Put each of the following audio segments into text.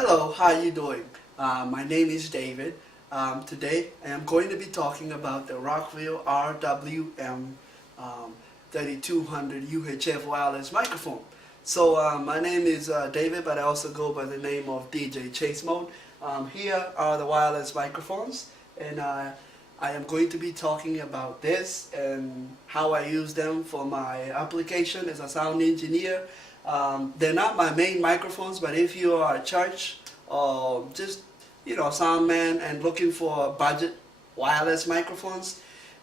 Hello, how are you doing? My name is David. Today I am going to be talking about the Rockville RWM 3200 UHF wireless microphone. So my name is David, but I also go by the name of DJ Chase Mode. Here are the wireless microphones, and I am going to be talking about this and how I use them for my application as a sound engineer. They're not my main microphones, but if you are a church or just sound man and looking for budget wireless microphones,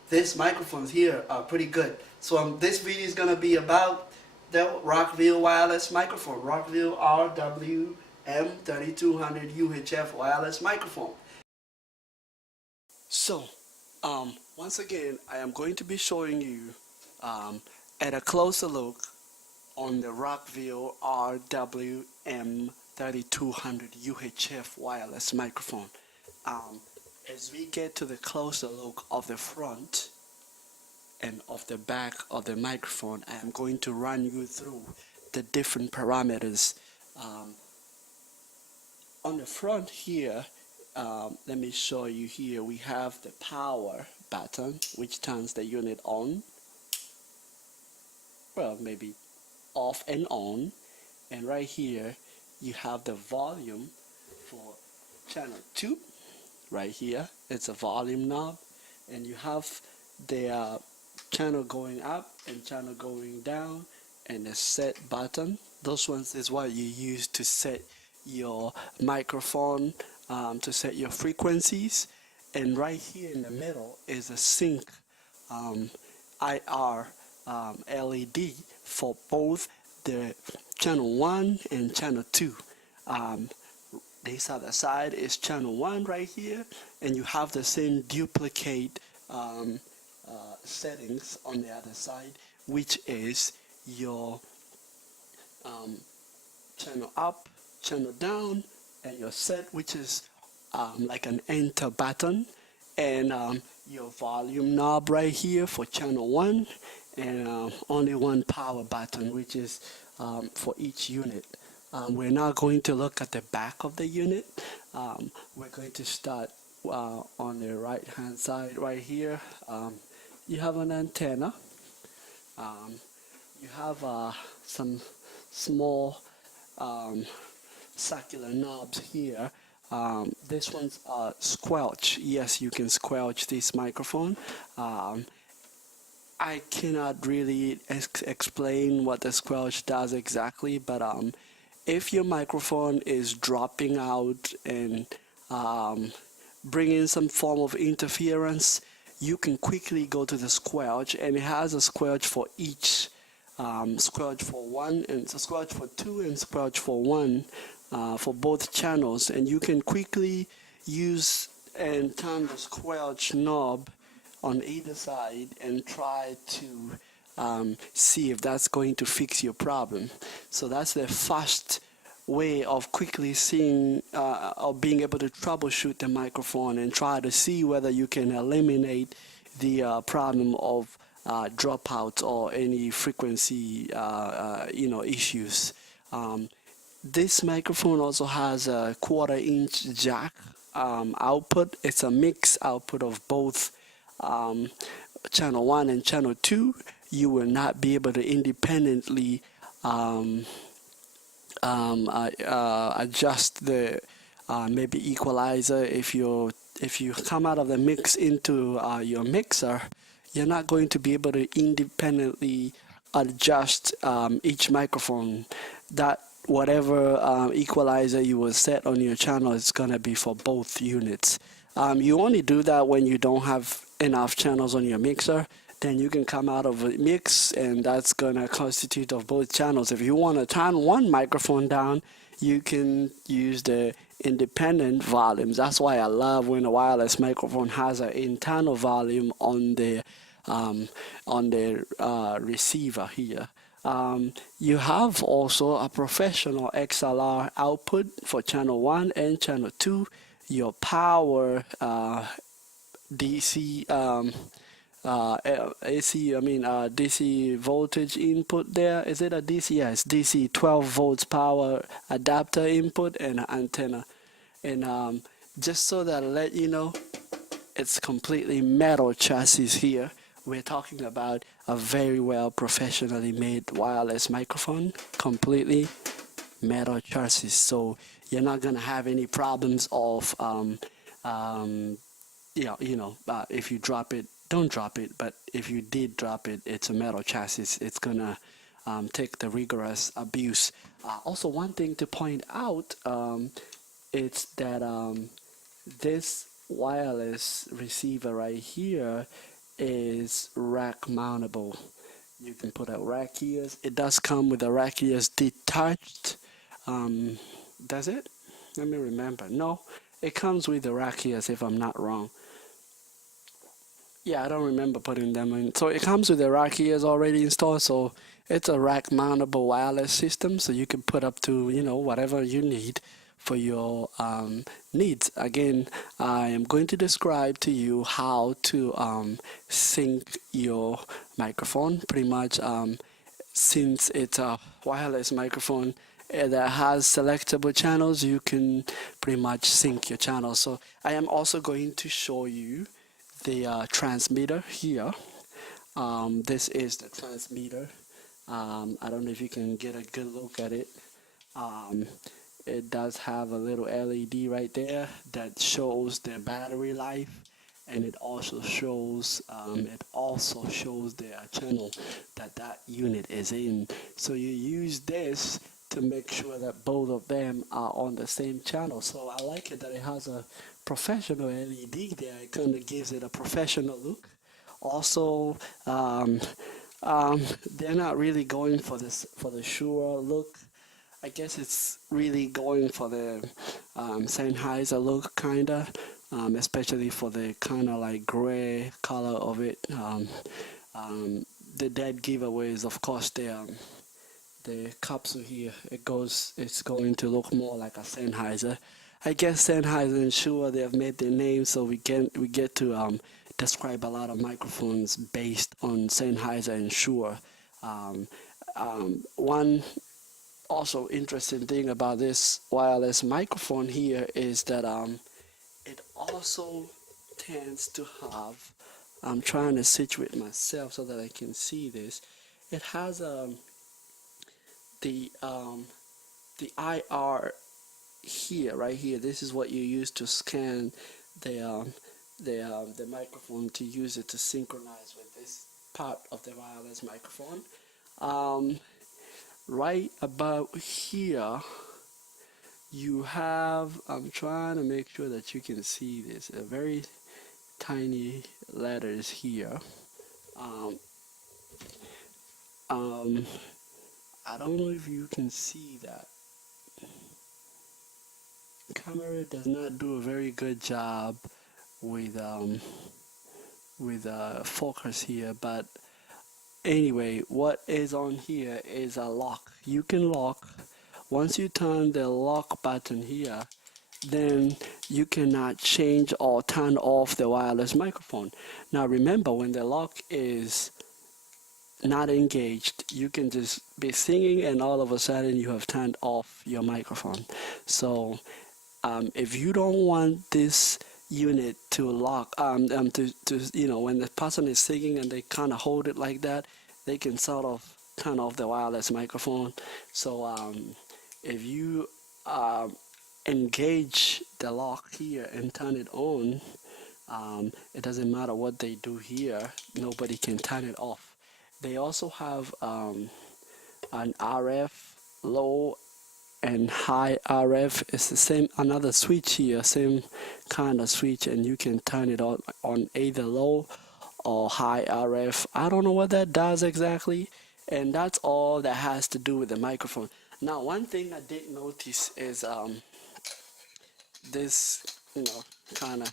these microphones here are pretty good. So this video is going to be about the Rockville wireless microphone, Rockville RWM 3200 UHF wireless microphone. So once again, I am going to be showing you at a closer look on the Rockville RWM 3200 UHF wireless microphone. As we get to the closer look of the front and of the back of the microphone, I am going to run you through the different parameters. On the front here, let me show you here, we have the power button, which turns the unit on, well, maybe off and on, and right here you have the volume for channel 2. Right here it's a volume knob, and you have the channel going up and channel going down, and the set button. Those ones is what you use to set your microphone, to set your frequencies. And right here in the middle is a sync IR LED for both the channel 1 and channel 2. This other side is channel 1 right here, and you have the same duplicate settings on the other side, which is your channel up, channel down, and your set, which is like an enter button, and your volume knob right here for channel 1, and only one power button, which is for each unit. We're now going to look at the back of the unit. We're going to start on the right hand side right here. You have an antenna. You have some small circular knobs here. This one's squelch. Yes, you can squelch this microphone. I cannot really explain what the squelch does exactly, but if your microphone is dropping out and bringing some form of interference, you can quickly go to the squelch, and it has a squelch for each. Squelch for 1 and squelch for 2 and squelch for 1 for both channels, and you can quickly use and turn the squelch knob on either side and try to see if that's going to fix your problem. So that's the fast way of quickly seeing or being able to troubleshoot the microphone and try to see whether you can eliminate the problem of dropouts or any frequency issues. This microphone also has a 1/4-inch jack output. It's a mixed output of both channel 1 and channel 2. You will not be able to independently adjust the maybe equalizer. If you come out of the mix into your mixer, you're not going to be able to independently adjust each microphone. That whatever equalizer you will set on your channel is going to be for both units. You only do that when you don't have enough channels on your mixer. Then you can come out of a mix, and that's going to constitute of both channels. If you want to turn one microphone down, you can use the independent volumes. That's why I love when a wireless microphone has an internal volume on the receiver here. You have also a professional XLR output for channel 1 and channel 2. Your power DC AC, DC voltage input there. Is it a DC? Yes, DC 12 volts power adapter input and an antenna. And just so that I let you know, it's completely metal chassis here. We're talking about a very well professionally made wireless microphone, completely metal chassis. So you're not gonna have any problems of um, if you drop it, don't drop it. But if you did drop it, it's a metal chassis. It's gonna take the rigorous abuse. Also, one thing to point out, it's that this wireless receiver right here is rack mountable. You can put a rack ears. It does come with a rack ears detached. Does it? Let me remember. No, it comes with the rack ears if I'm not wrong. Yeah, I don't remember putting them in. So it comes with the rack ears already installed. So it's a rack mountable wireless system. So you can put up to, whatever you need for your needs. Again, I am going to describe to you how to sync your microphone. Pretty much, since it's a wireless microphone that has selectable channels, you can pretty much sync your channels. So I am also going to show you the transmitter here. This is the transmitter. I don't know if you can get a good look at it. Um, it does have a little LED right there that shows the battery life, and it also shows the channel that unit is in. So you use this to make sure that both of them are on the same channel. So I like it that it has a professional LED there. It kind of gives it a professional look. Also, they're not really going for the Shure look. I guess it's really going for the Sennheiser look, kinda, especially for the kind of like gray color of it. The dead giveaways, of course, the capsule here. It's going to look more like a Sennheiser. I guess Sennheiser and Shure, they have made their name, so we get to describe a lot of microphones based on Sennheiser and Shure. One also interesting thing about this wireless microphone here is that it also tends to have, I'm trying to situate myself so that I can see this. It has the IR here, right here. This is what you use to scan the the microphone, to use it to synchronize with this part of the wireless microphone. Um, right about here you have, I'm trying to make sure that you can see this, a very tiny letters here. um, um, I don't know if you can see that. Camera does not do a very good job with focus here, but anyway, what is on here is a lock. You can lock. Once you turn the lock button here, then you cannot change or turn off the wireless microphone. Now remember, when the lock is not engaged, you can just be singing and all of a sudden you have turned off your microphone. So if you don't want this unit to lock, when the person is singing and they kind of hold it like that, they can sort of turn off the wireless microphone. So if you engage the lock here and turn it on, it doesn't matter what they do here, nobody can turn it off. They also have an RF low and high RF. It's the same, another switch here, same kind of switch, and you can turn it on either low or high RF. I don't know what that does exactly, and that's all that has to do with the microphone. Now, one thing I did notice is this, kind of,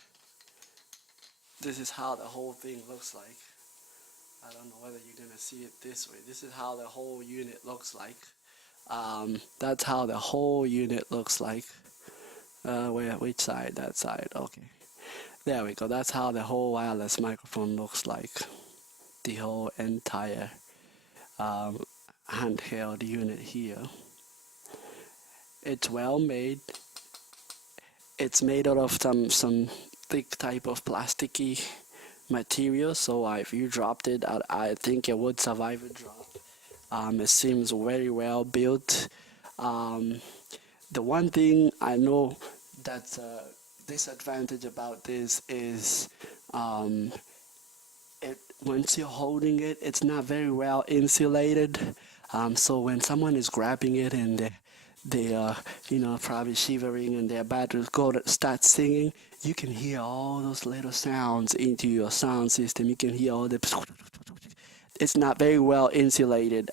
this is how the whole thing looks like. I don't know whether you're gonna see it this way. This is how the whole unit looks like. That's how the whole unit looks like. Which side? That side. Okay. There we go. That's how the whole wireless microphone looks like. the whole entire um, handheld unit here. It's well made. It's made out of some thick type of plasticky material, so if you dropped it, I think it would survive a drop. It seems very well built. Um, the one thing I know that's a disadvantage about this is um, it once you're holding it, it's not very well insulated. So when someone is grabbing it and they are, probably shivering and they're about to go to start singing, you can hear all those little sounds into your sound system. You can hear all the it's not very well insulated.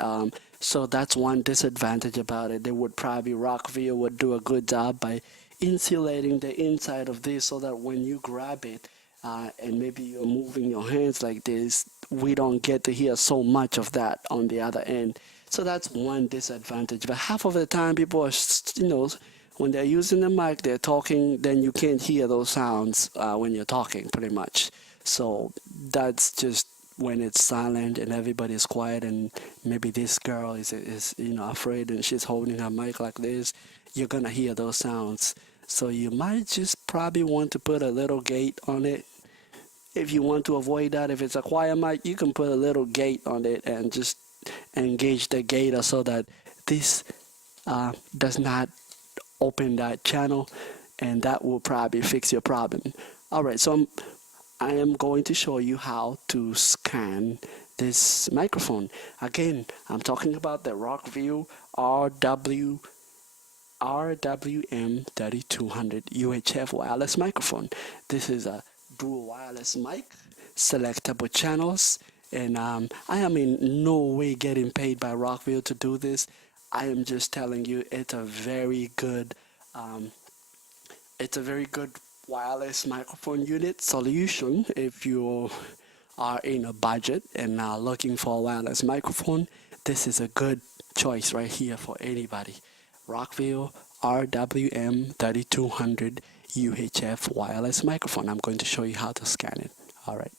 So that's one disadvantage about it. They would probably Rockville would do a good job by insulating the inside of this so that when you grab it and maybe you're moving your hands like this, we don't get to hear so much of that on the other end. So that's one disadvantage. But half of the time, people are, when they're using the mic, they're talking, then you can't hear those sounds when you're talking, pretty much. So that's just when it's silent and everybody's quiet, and maybe this girl is afraid and she's holding her mic like this, you're gonna hear those sounds. So you might just probably want to put a little gate on it. If you want to avoid that, if it's a quiet mic, you can put a little gate on it and just engage the gator so that this does not open that channel, and that will probably fix your problem. Alright, so I am going to show you how to scan this microphone. Again, I'm talking about the Rockville RWM 3200 UHF wireless microphone. This is a dual wireless mic, selectable channels, and I am in no way getting paid by Rockville to do this. I am just telling you it's a very good wireless microphone unit solution if you are in a budget and are looking for a wireless microphone. This is a good choice right here for anybody. Rockville RWM 3200 UHF wireless microphone. I'm going to show you how to scan it. Alright.